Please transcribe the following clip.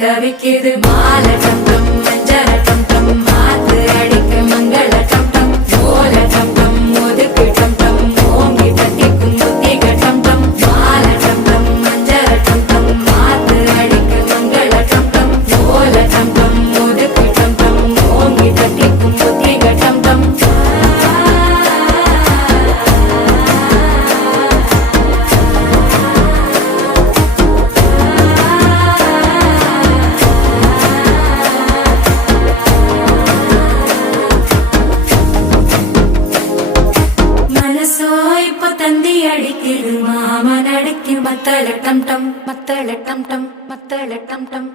தவிக்குது மால டம் டம் மஞ்சள டம் டம் மாத்து அடிக்க மங்கள டம் டம் ஓல டம் டம் ஒதுக்கு டம் டம் ஓங்கி தட்டிக்கும் புத்திக டம் டம் மால டம் டம் மஞ்சள டம் டம் மாத்து அடிக்க மங்கள டம் டம் ஓல டம் டம் ஒதுக்கு டம் டம் ஓங்கி தட்டிக்கும் புத்திக டம் டம் தந்தி அடிக்குது மாமன் அடிக்கு மத்தள டம் டம் மத்தள டம் டம் மத்தள டம் டம்